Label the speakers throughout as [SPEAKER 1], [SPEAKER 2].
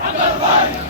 [SPEAKER 1] Adelbay!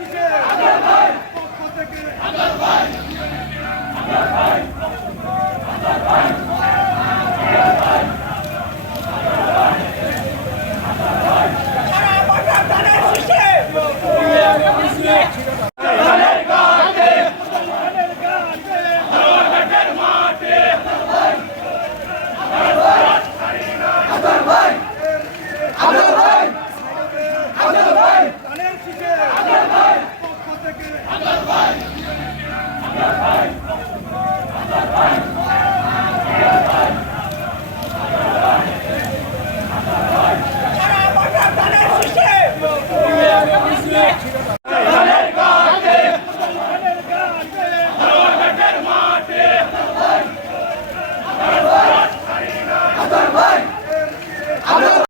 [SPEAKER 2] Yeah.